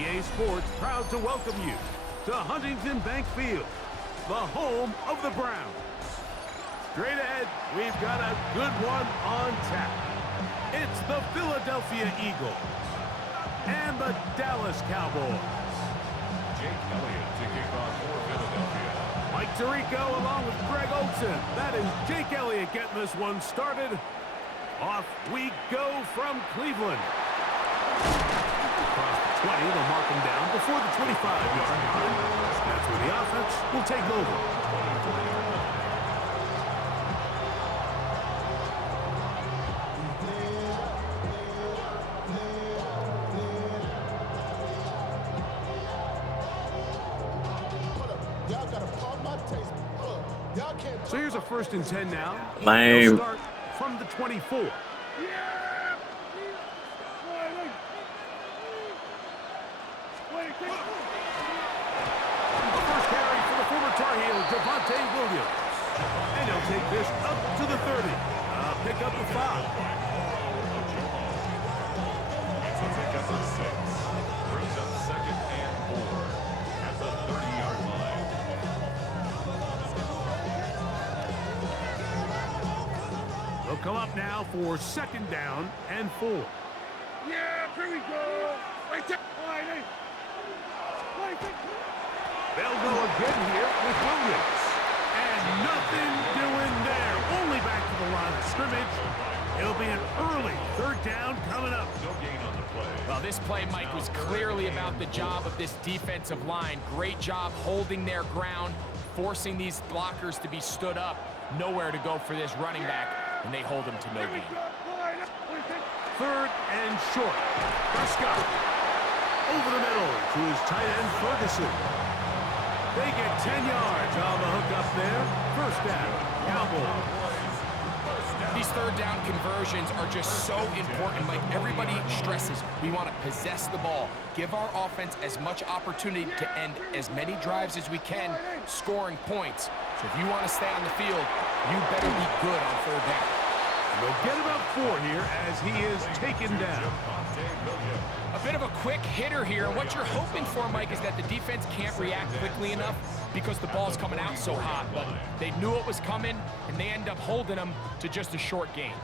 EA Sports proud to welcome you to Huntington Bank Field, the home of the Browns. Straight ahead, we've got a good one on tap. It's the Philadelphia Eagles and the Dallas Cowboys. Jake Elliott to kick off for Philadelphia. Mike Tirico along with Greg Olsen. That is Jake Elliott getting this one started. Off we go from Cleveland. Across the 20, they'll mark him down before the 25-yard line. That's where the offense will take over. So here's a 1st and 10 now. They'll start from the 24. The first carry for the former Tar Heel, Javonte Williams. And he'll take this up to the 30. Pick up the 5. So pick up the 6. Brings up 2nd and 4 at the 30-yard line. They'll come up now for 2nd down and 4. Yeah, here we go. They'll go again here with Williams. And nothing doing there. Only back to the line of scrimmage. It'll be an early 3rd down coming up. No gain on the play. Well, this play, Mike, was clearly about the job of this defensive line. Great job holding their ground, forcing these blockers to be stood up. Nowhere to go for this running back, and they hold him to no gain. 3rd and short. Prescott over the middle to his tight end, Ferguson. They get 10 yards on the hook up there. 1st down, Cowboys. These 3rd down conversions are just so important. Like everybody stresses, we want to possess the ball, give our offense as much opportunity to end as many drives as we can, scoring points. So if you want to stay on the field, you better be good on 3rd down. They'll get about 4 here as he is taken down. A bit of a quick hitter here, and what you're hoping for, Mike, is that the defense can't react quickly enough because the ball's coming out so hot. But they knew it was coming, and they end up holding them to just a short gain.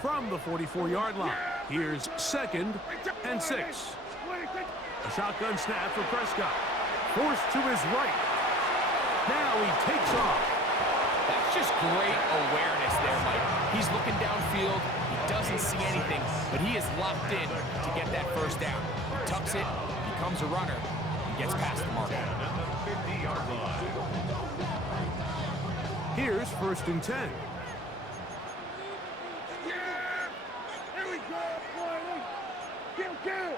From the 44-yard line, here's 2nd and 6. A shotgun snap for Prescott. Forced to his right. Now he takes off. That's just great awareness there, Mike. He's looking downfield. He doesn't see anything, but he is locked in to get that 1st down. He tucks it, becomes a runner, and gets past the mark. Here's 1st and 10. Here we go, kill.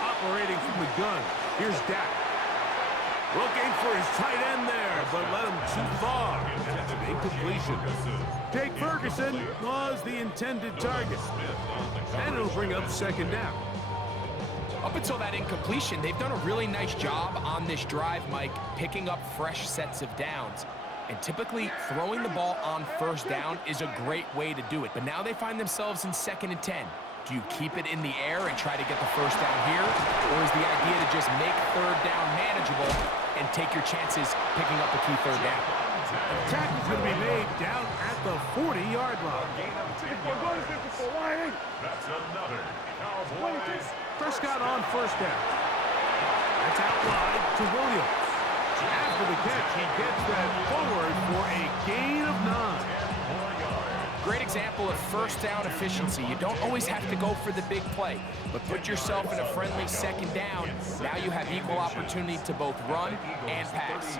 Operating from the gun. Here's Dak. Looking for his tight end there, but led him too far. That's an incompletion. Jake Ferguson was the intended target. And it'll bring up 2nd down. Up until that incompletion, they've done a really nice job on this drive, Mike, picking up fresh sets of downs. And typically, throwing the ball on 1st down is a great way to do it. But now they find themselves in 2nd and 10. Do you keep it in the air and try to get the 1st down here? Or is the idea to just make 3rd down manageable and take your chances picking up a key 3rd down? Attack is going to be made down at the 40-yard line. That's another Cowboys. Prescott on 1st down. That's out wide to Williams. After the catch, he gets that forward for a gain of 9. Great example of 1st down efficiency. You don't always have to go for the big play, but put yourself in a friendly 2nd down. Now you have equal opportunity to both run and pass.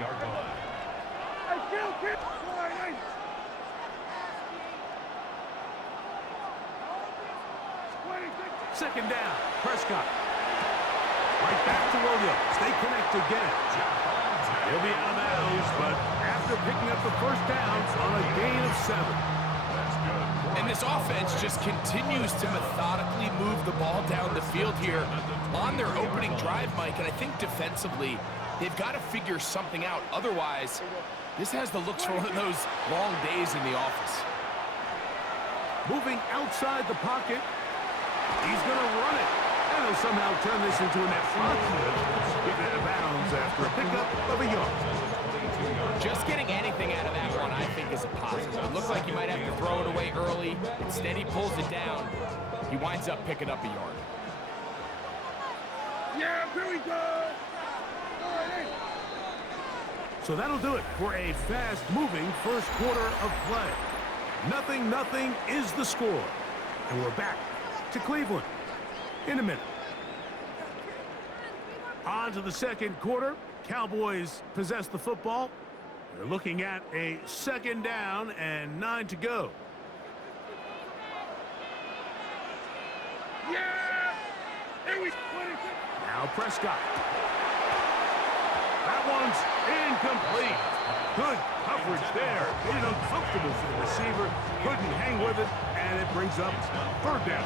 2nd down, Prescott. Right back to Williams. They connect again. He'll be out of bounds, but after picking up the 1st down on a gain of 7. And this offense just continues to methodically move the ball down the field here on their opening drive, Mike. And I think defensively, they've got to figure something out. Otherwise, this has the looks for one of those long days in the office. Moving outside the pocket. He's going somehow turn this into a net positive. Get out of bounds after a pickup of a yard. Just getting anything out of that one, I think, is a positive. It looked like he might have to throw it away early. Instead, he pulls it down. He winds up picking up a yard. Yeah, here we go. All right. So that'll do it for a fast-moving first quarter of play. 0-0 is the score. And we're back to Cleveland in a minute. On to the second quarter. Cowboys possess the football. They're looking at a 2nd down and 9 to go. Yeah. Here we go. Now Prescott. That one's incomplete. Good coverage there. Made it uncomfortable for the receiver. Couldn't hang with it, and it brings up 3rd down.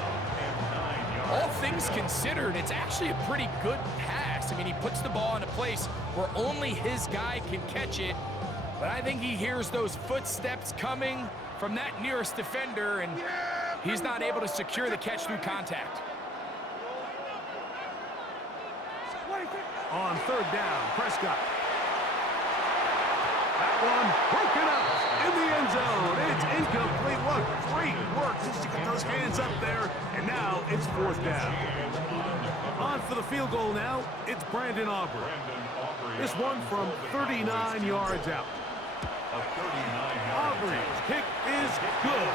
All things considered, it's actually a pretty good pass. I mean, he puts the ball in a place where only his guy can catch it. But I think he hears those footsteps coming from that nearest defender, and he's not able to secure the catch through contact. On 3rd down, Prescott. That one broken up in the end zone. It's incomplete. What great work just to get those hands up there. And now it's 4th down. On for the field goal now, it's Brandon Aubrey. This one from 39 yards out. Aubrey's kick is good.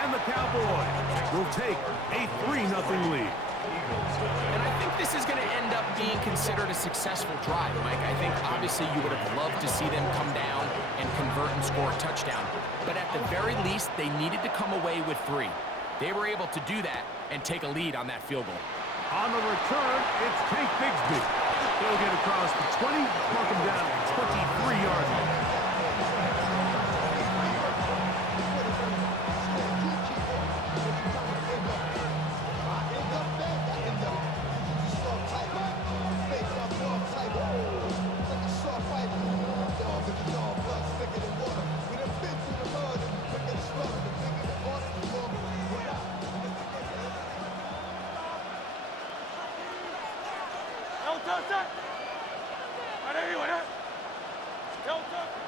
And the Cowboys will take a 3-0 lead. And I think this is going to end up being considered a successful drive, Mike. I think obviously you would have loved to see them come down and convert and score a touchdown. But at the very least, they needed to come away with 3. They were able to do that and take a lead on that field goal. On the return, it's Tank Bigsby. He'll get across the 20, knock him down at the 23-yard line.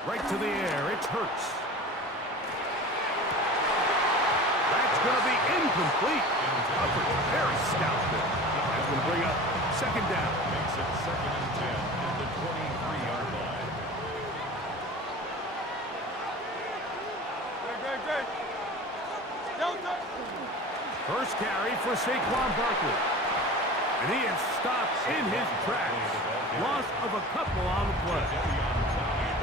Right to the air, it's Hurts. That's going to be incomplete. Coverage, very stout there. That's going to bring up 2nd down. Makes it 2nd and 10 at the 23-yard line. First carry for Saquon Barkley. And he is stopped in his tracks. Loss of a couple on the play.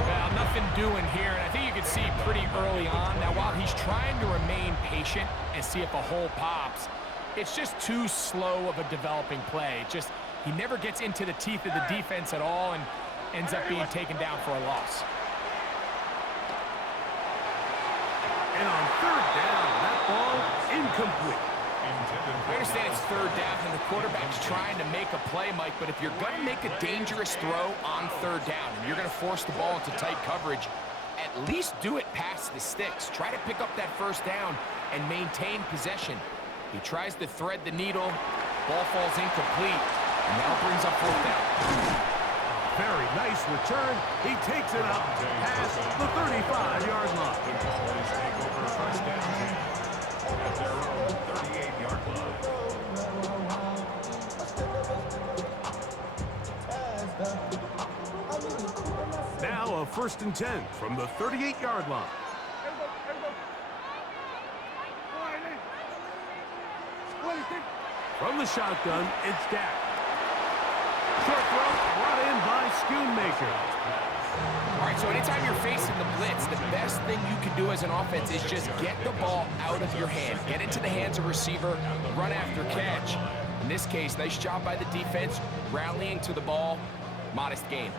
Well, nothing doing here, and I think you can see pretty early on. Now, while he's trying to remain patient and see if a hole pops, it's just too slow of a developing play. He never gets into the teeth of the defense at all and ends up being taken down for a loss. And on 3rd down, that ball incomplete. I understand it's 3rd down and the quarterback's trying to make a play, Mike, but if you're going to make a dangerous throw on 3rd down and you're going to force the ball into tight coverage, at least do it past the sticks. Try to pick up that 1st down and maintain possession. He tries to thread the needle. Ball falls incomplete, and now brings up 4th down. Very nice return. He takes it up past the 35-yard line. The Cowboys take over 1st down at their own 38-yard line. Now a 1st and 10 from the 38-yard line. From the shotgun, it's Dak. Short throw brought in by Schoonmaker. All right, so anytime you're facing the blitz, the best thing you can do as an offense is just get the ball out of your hand. Get into the hands of receiver, run after catch. In this case, nice job by the defense, rallying to the ball. Modest gain.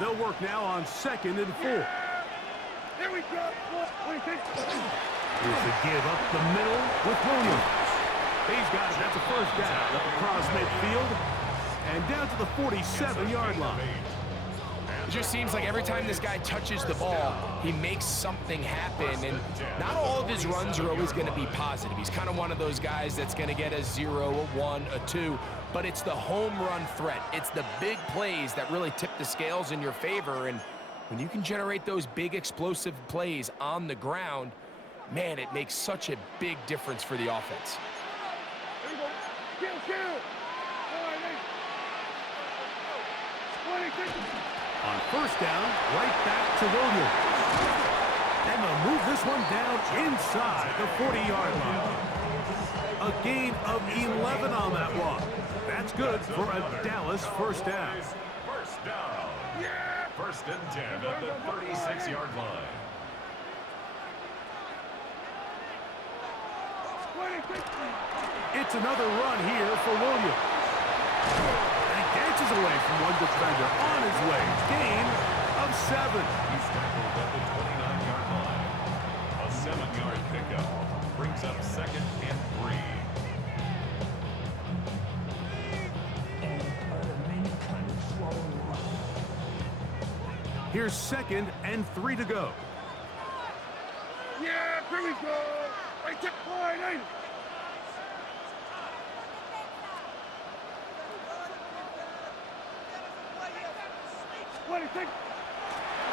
They'll work now on 2nd and 4. Here we go. Here's the give up the middle with Williams. He's got it. That's a 1st down up across midfield and down to the 47-yard line. And It just seems like every time this guy touches the ball, he makes something happen, and not all of his runs are always going to be positive. He's kind of one of those guys that's going to get a 0, a 1, a 2, but it's the home run threat. It's the big plays that really tip the scales in your favor, and when you can generate those big explosive plays on the ground, man, it makes such a big difference for the offense. There you go. Kill. All right, Nate. 26. On first down, right back to Williams. And they'll move this one down inside the 40-yard line. A gain of 11 on that one. That's good for a Dallas first down. First down. Yeah. First and 10 at the 36-yard line. 26. It's another run here for Williams. And he dances away from one defender on his way. Gain of 7. He's tackled at the 29-yard line. A 7-yard pickup brings up second and 3. Here's 2nd and 3 to go. Yeah, here we go. Right there. All right, Nate.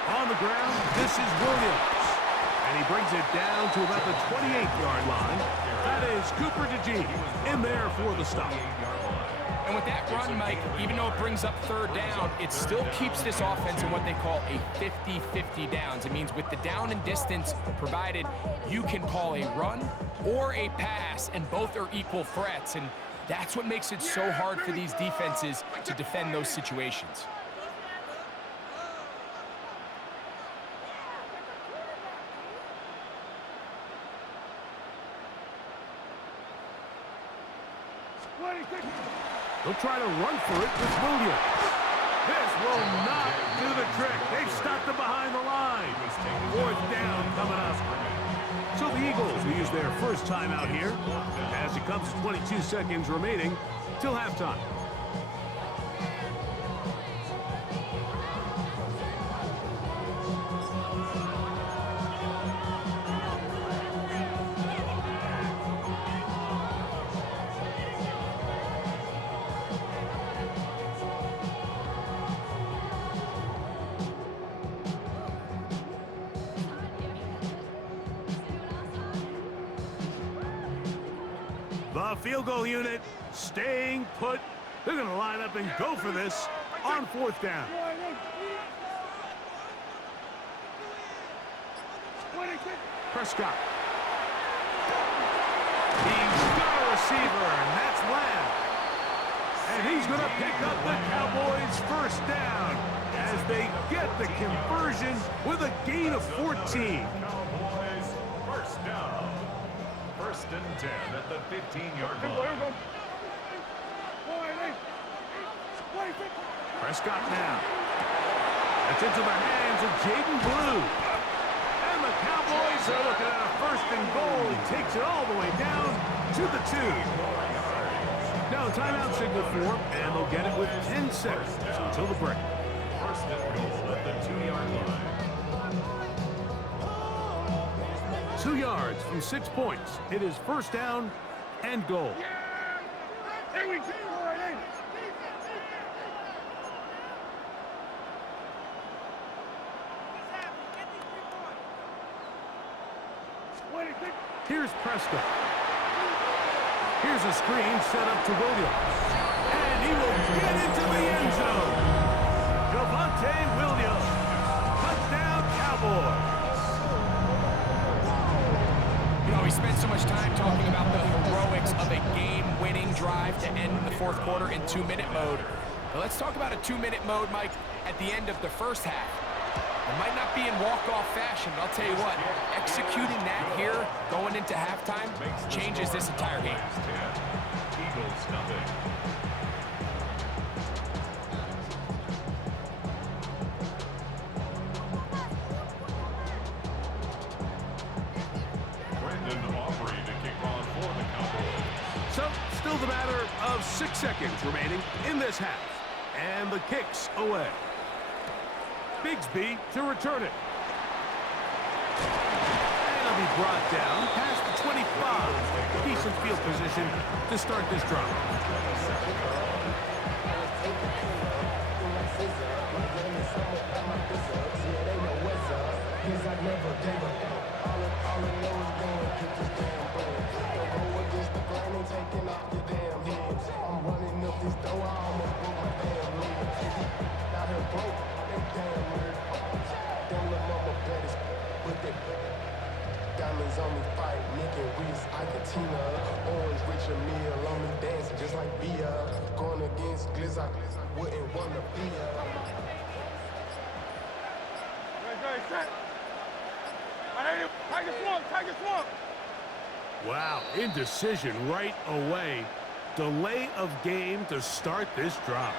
On the ground, this is Williams. And he brings it down to about the 28-yard line. That is Cooper DeJean in there for the stop. And with that run, Mike, even though it brings up third down, it still keeps this offense in what they call a 50-50 downs. It means with the down and distance provided, you can call a run or a pass, and both are equal threats. And that's what makes it so hard for these defenses to defend those situations. They'll try to run for it with Williams. This will not do the trick. They've stopped him behind the line. 4th down coming up. So the Eagles will use their first timeout here as it comes to 22 seconds remaining till halftime. The field goal unit staying put. They're going to line up and go for this on 4th down. Prescott. He's got a receiver, and that's Lamb. And he's going to pick up the Cowboys' first down as they get the conversion with a gain of 14. Cowboys first down. First and 10 at the 15-yard line. Prescott now. That's into the hands of Jaden Blue. And the Cowboys are looking at a 1st and goal. He takes it all the way down to the 2. Now a timeout signal for him, and they'll get it with 10 seconds until the break. First and goal at the 2-yard line. 2 yards from 6 points. It is first down and goal. Here we go. All right, Here's Prescott. Here's a screen set up to Williams. And he will get into the end zone. Javonte Williams. Touchdown, Cowboys. You know, we spent so much time talking about the heroics of a game-winning drive to end the 4th quarter in 2-minute mode. But let's talk about a 2-minute mode, Mike, at the end of the first half. It might not be in walk-off fashion, but I'll tell you what, executing that here, going into halftime, changes this entire game. Eagles nothing. Brendan Aubrey to kick off for the Cowboys. So, still the matter of 6 seconds remaining in this half. And the kick's away. Bigsby to return it. And it'll be brought down past the 25. Decent field position to start this drive. Diamonds on me fight, Nick and Reese, Ikatina. Orange Richard Mille on me dancing just like Bia. Going against Glizz, I wouldn't wanna be her. Great, set. Take a swamp, take a swamp. Wow, indecision right away. Delay of game to start this drive.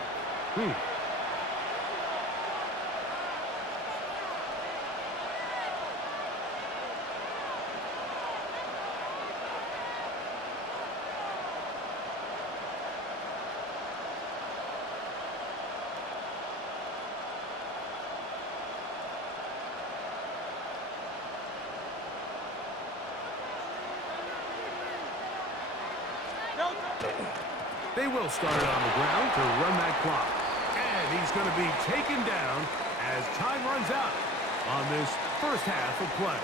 They will start it on the ground to run that clock. And he's going to be taken down as time runs out on this first half of play.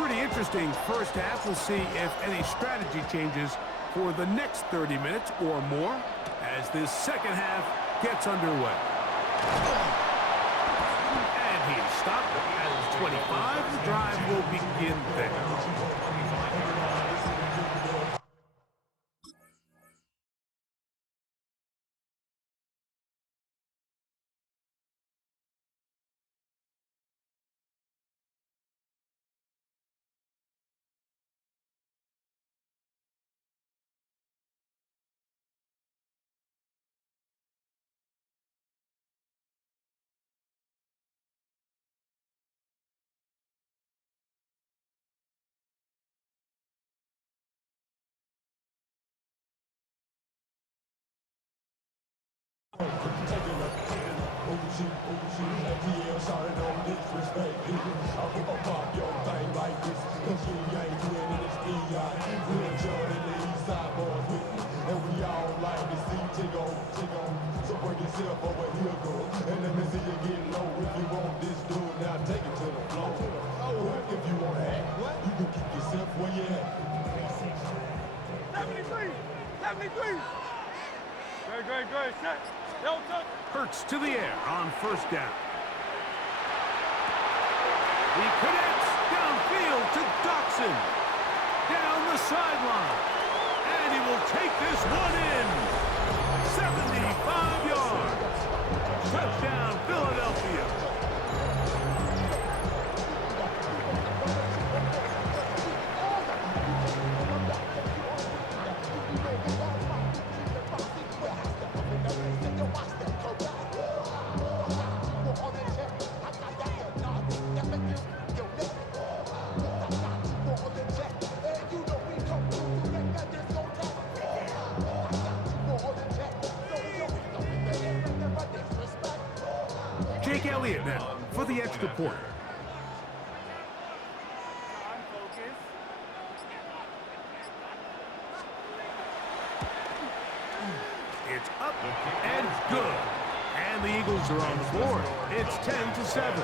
Pretty interesting first half. We'll see if any strategy changes for the next 30 minutes or more as this second half gets underway. And he's stopped at his 25. The drive will begin there. Great, set. Hurts to the air on first down. He connects downfield to Dotson. Down the sideline. And he will take this one in. 75 yards. Touchdown, Philadelphia. Jake Elliott now for the extra point. It's up and good. And the Eagles are on the board. It's 10-7.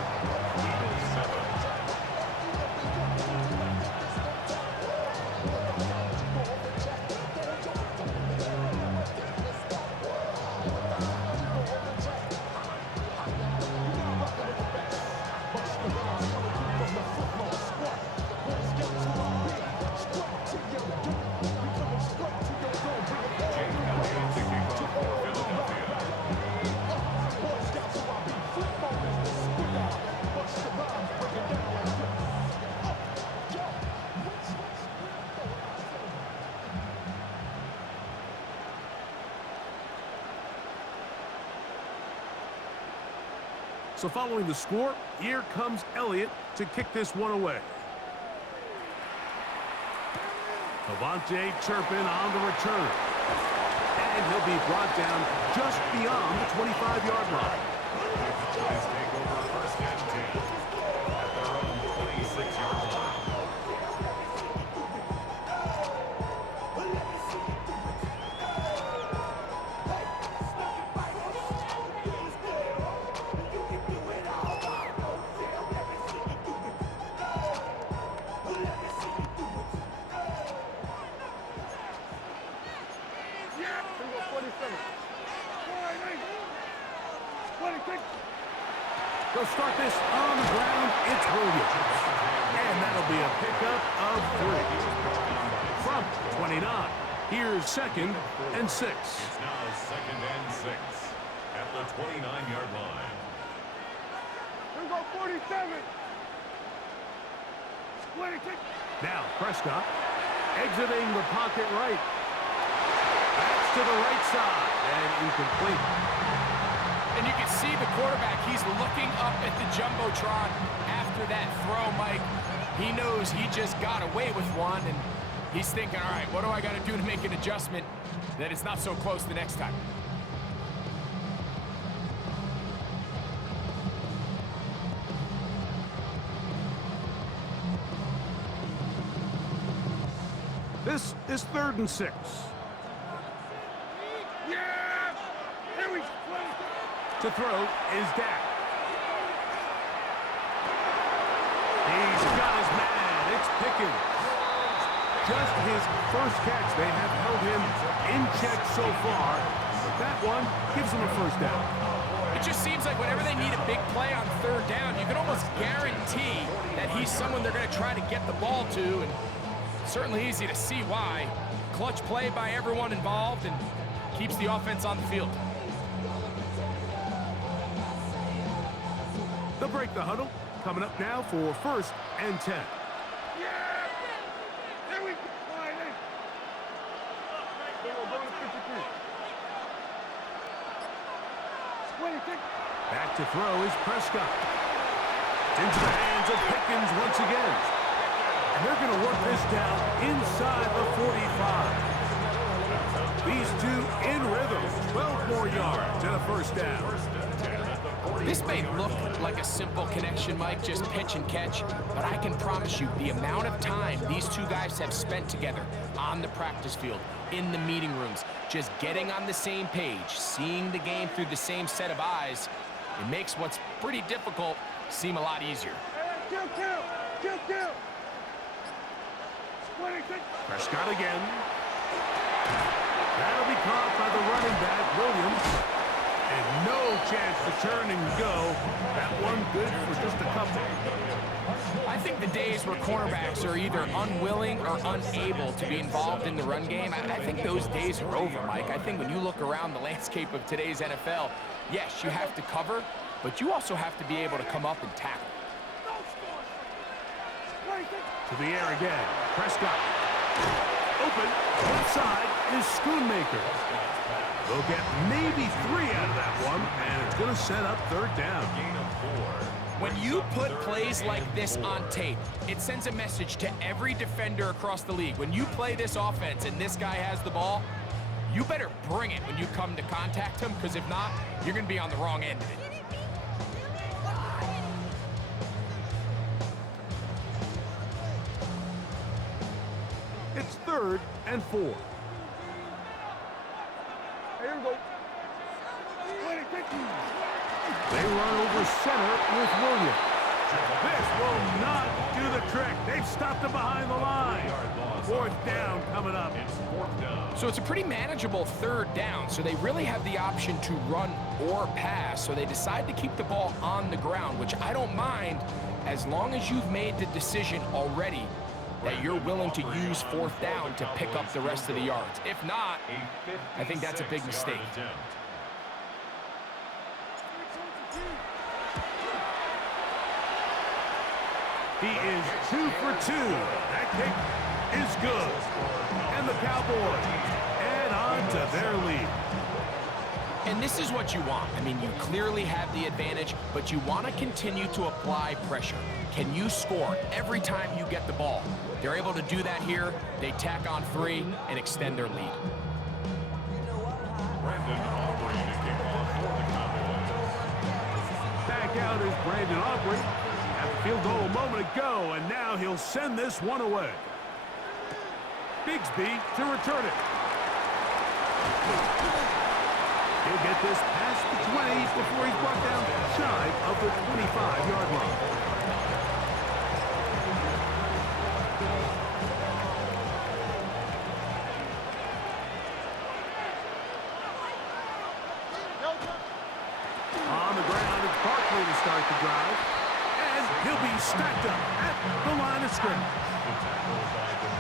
So following the score, here comes Elliott to kick this one away. Avante Turpin on the return. And he'll be brought down just beyond the 25-yard line. Cowboys take over first and 10 at their own 26-yard line. They'll start this on the ground. It's Williams. And that'll be a pickup of 3. From 29, here's 2nd and 6. It's now 2nd and 6 at the 29-yard line. Here we go, 47. 26. Now Prescott exiting the pocket right. That's to the right side and incomplete. And you can see the quarterback, he's looking up at the Jumbotron after that throw, Mike. He knows he just got away with one, and he's thinking, all right, what do I got to do to make an adjustment that it's not so close the next time? This is 3rd and 6. Yeah! Here we go. To throw is Dak. He's got his man. It's Pickens. Just his first catch. They have held him in check so far. But that one gives him a first down. It just seems like whenever they need a big play on 3rd down, you can almost guarantee that he's someone they're going to try to get the ball to, and certainly easy to see why. Clutch play by everyone involved and keeps the offense on the field. They'll break the huddle. Coming up now for 1st and 10. Yeah! Here we go. 26. Back to throw is Prescott. Into the hands of Pickens once again. And they're going to work this down inside the 45. These two in rhythm. 12 more yards and a first down. This may look like a simple connection, Mike, just pitch and catch, but I can promise you the amount of time these two guys have spent together on the practice field, in the meeting rooms, just getting on the same page, seeing the game through the same set of eyes, it makes what's pretty difficult seem a lot easier. Kill. 26. Prescott again. That'll be caught by the running back, Williams. And no chance to turn and go. That one good for just a couple. I think the days where cornerbacks are either unwilling or unable to be involved in the run game, I think those days are over, Mike. I think when you look around the landscape of today's NFL, yes, you have to cover, but you also have to be able to come up and tackle. To the air again. Prescott. Open. Left side is Schoonmaker. They'll get maybe 3 out of that one, and it's going to set up 3rd down. Gain of 4. When you put plays like this on tape, it sends a message to every defender across the league. When you play this offense and this guy has the ball, you better bring it when you come to contact him, because if not, you're going to be on the wrong end of it. It's 3rd and 4. Here we go. 26. They run over center with Williams. This will not do the trick. They've stopped him behind the line. 4th down coming up. It's 4th down. So it's a pretty manageable 3rd down, so they really have the option to run or pass, so they decide to keep the ball on the ground, which I don't mind as long as you've made the decision already that you're willing to use 4th down to pick up the rest of the yards. If not, I think that's a big mistake. He is 2 for 2. That kick is good. And the Cowboys add on to their lead. And this is what you want. I mean, you clearly have the advantage, but you want to continue to apply pressure. Can you score every time you get the ball? They're able to do that here. They tack on 3 and extend their lead. Brandon Aubrey to kick off for the Cowboys. Back out is Brandon Aubrey. Had the field goal a moment ago, and now he'll send this one away. Bigsby to return it. He'll get this past the 20 before he's brought down shy of the 25-yard line. On the ground, it's Barkley to start the drive. And he'll be stacked up at the line of scrimmage.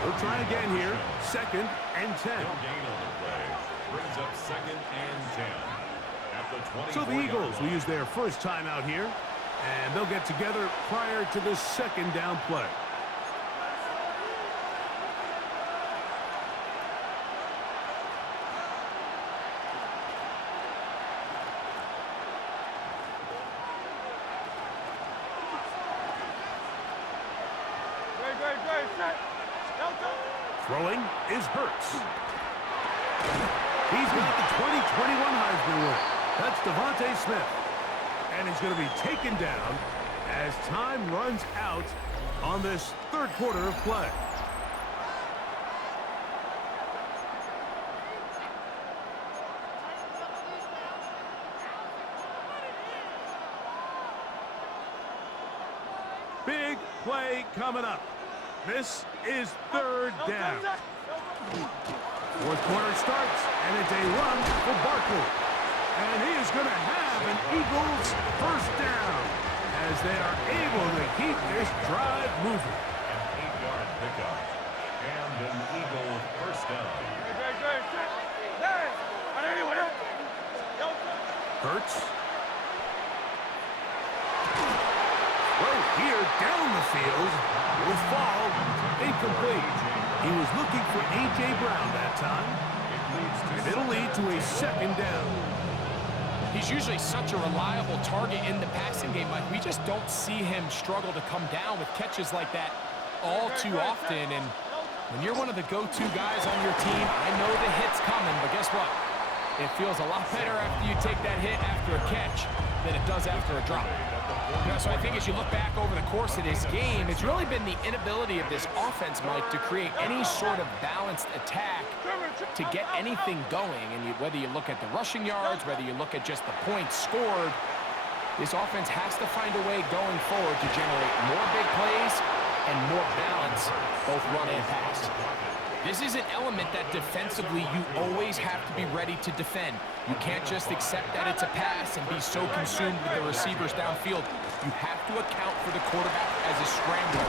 We'll try again here. 2nd and 10. No gain on the play. Brings up 2nd and 10. At the 20. So the Eagles will use their first time out here. And they'll get together prior to the 2nd down play. Throwing is Hurts. He's got the 2021 Heisman winner. That's Devontae Smith. And he's going to be taken down as time runs out on this 3rd quarter of play. Big play coming up. This is 3rd down. 4th quarter starts, and it's a run for Barkley. And he is going to have an Eagles first down as they are able to keep this drive moving. An 8-yard pickup. And an Eagle first down. Hurts. Right here down the field will fall incomplete. He was looking for A.J. Brown that time. And it'll lead to a 2nd down. He's usually such a reliable target in the passing game, Mike. We just don't see him struggle to come down with catches like that all too often. And when you're one of the go-to guys on your team, I know the hit's coming, but guess what? It feels a lot better after you take that hit after a catch than it does after a drop. You know, so I think as you look back over the course of this game, it's really been the inability of this offense, Mike, to create any sort of balanced attack to get anything going. And whether you look at the rushing yards, whether you look at just the points scored, this offense has to find a way going forward to generate more big plays and more balance, both run and pass. This is an element that defensively you always have to be ready to defend. You can't just accept that it's a pass and be so consumed with the receivers downfield. You have to account for the quarterback as a scrambler.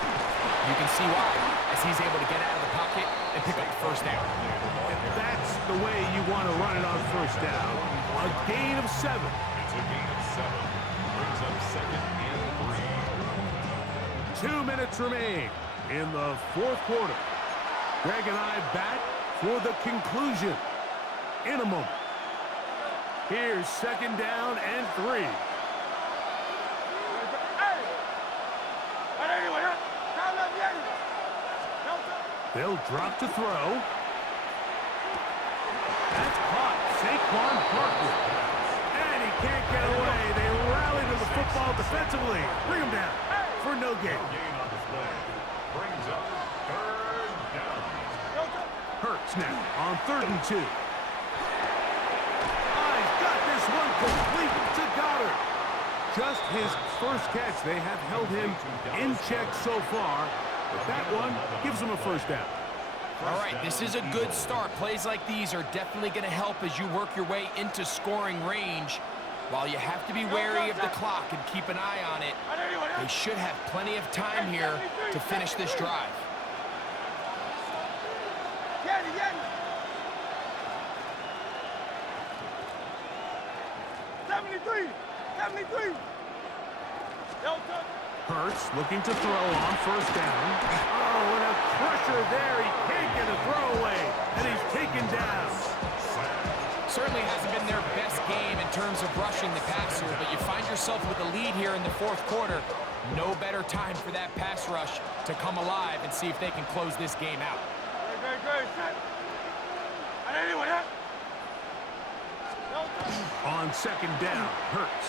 You can see why, as he's able to get out of the pocket and pick up the first down. That's the way you want to run it on first down. A gain of 7. It's a gain of 7. Brings up 2nd and 3. 2 minutes remain in the 4th quarter. Greg and I back for the conclusion in a moment. Here's 2nd down and 3. They'll drop to throw. That's caught. Saquon Barkley. And he can't get away. They rally to the football defensively. Bring him down for no gain. Gain on the play. Brings up 3rd down. Hurts now on 3rd and 2. I've got this one complete to Goddard. Just his first catch. They have held him in check so far. But that one gives him a first down. All right, this is a good start. Plays like these are definitely going to help as you work your way into scoring range. While you have to be wary of the clock and keep an eye on it, they should have plenty of time here to finish this drive. Hurts looking to throw on first down. Oh, and a pressure there. He can't get a throw away, and he's taken down. Certainly hasn't been their best game in terms of rushing the passer, but you find yourself with a lead here in the fourth quarter. No better time for that pass rush to come alive and see if they can close this game out. On second down, Hurts.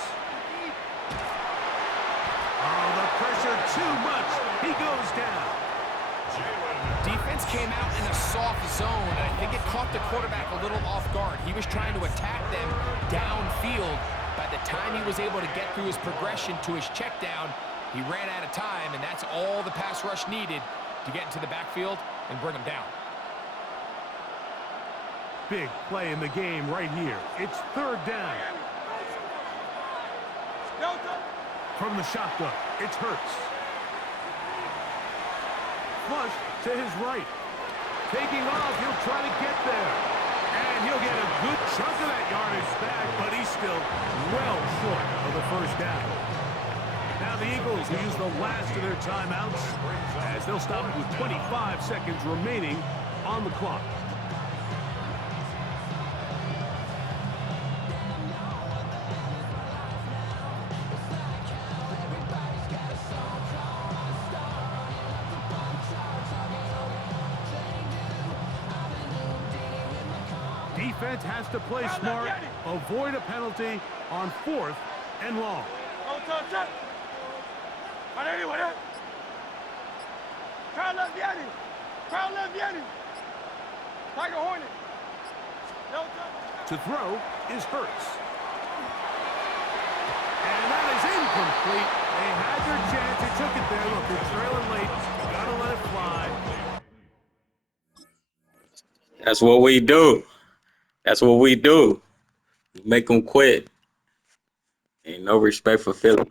Oh, the pressure too much. He goes down. Defense came out in a soft zone, and I think it caught the quarterback a little off guard. He was trying to attack them downfield. By the time he was able to get through his progression to his check down, he ran out of time, and that's all the pass rush needed to get into the backfield and bring him down. Big play in the game right here. It's third down. From the shotgun, it's Hurts. Flush to his right. Taking off, he'll try to get there. And he'll get a good chunk of that yardage back, but he's still well short of the first down. Now the Eagles will use the last of their timeouts as they'll stop it with 25 seconds remaining on the clock. Defense has to play smart, avoid a penalty on 4th and long. To throw is Hurts. And that is incomplete. They had their chance. They took it there. Look, they're trailing late. Gotta let it fly. That's what we do. That's what we do. Make them quit. Ain't no respect for Philly.